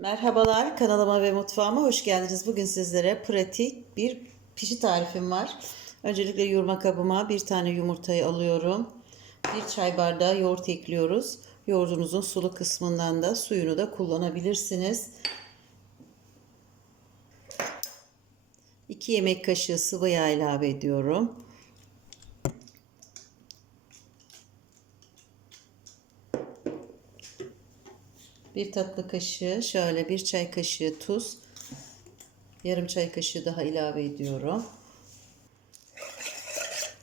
Merhabalar kanalıma ve mutfağıma hoş geldiniz. Bugün sizlere pratik bir pişi tarifim var. Öncelikle yoğurma kabıma bir tane yumurtayı alıyorum. Bir çay bardağı yoğurt ekliyoruz. Yoğurdunuzun sulu kısmından da suyunu da kullanabilirsiniz. 2 yemek kaşığı sıvı yağ ilave ediyorum. Bir tatlı kaşığı, şöyle bir çay kaşığı tuz, yarım çay kaşığı daha ilave ediyorum.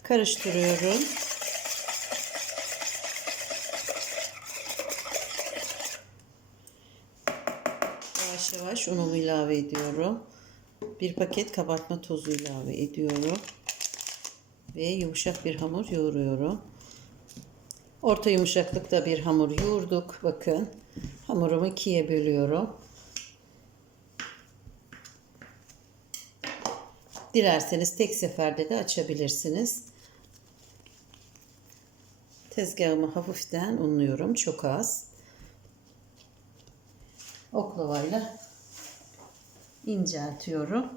Karıştırıyorum. Yavaş yavaş unumu ilave ediyorum. Bir paket kabartma tozu ilave ediyorum. Ve yumuşak bir hamur yoğuruyorum. Orta yumuşaklıkta bir hamur yoğurduk. Bakın. Hamurumu ikiye bölüyorum. Dilerseniz tek seferde de açabilirsiniz. Tezgahımı hafiften unluyorum. Çok az. Oklavayla inceltiyorum.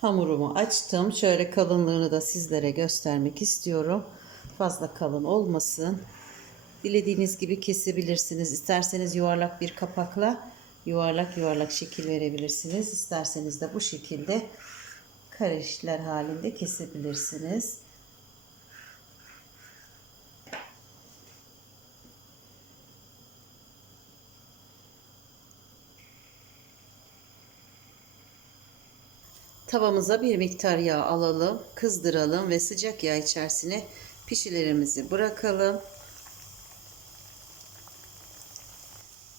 Hamurumu açtım. Şöyle kalınlığını da sizlere göstermek istiyorum. Fazla kalın olmasın. Dilediğiniz gibi kesebilirsiniz. İsterseniz yuvarlak bir kapakla yuvarlak yuvarlak şekil verebilirsiniz. İsterseniz de bu şekilde karışlar halinde kesebilirsiniz. Tavamıza bir miktar yağ alalım, kızdıralım ve sıcak yağ içerisine pişilerimizi bırakalım.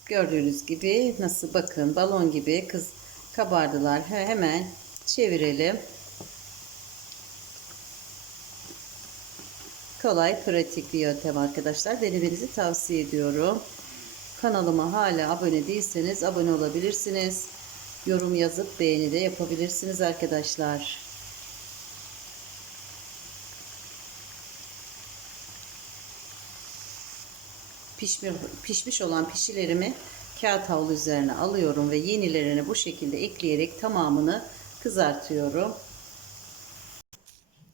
Gördüğünüz gibi nasıl bakın balon gibi kız kabardılar. Hemen çevirelim. Kolay, pratik bir yöntem arkadaşlar. Denemenizi tavsiye ediyorum. Kanalıma hala abone değilseniz abone olabilirsiniz. Yorum yazıp beğeni de yapabilirsiniz arkadaşlar. Pişmiş, pişmiş olan pişilerimi kağıt havlu üzerine alıyorum ve yenilerini bu şekilde ekleyerek tamamını kızartıyorum.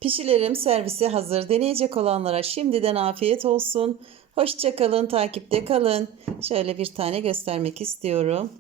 Pişilerim servise hazır. Deneyecek olanlara şimdiden afiyet olsun. Hoşçakalın, takipte kalın. Şöyle bir tane göstermek istiyorum.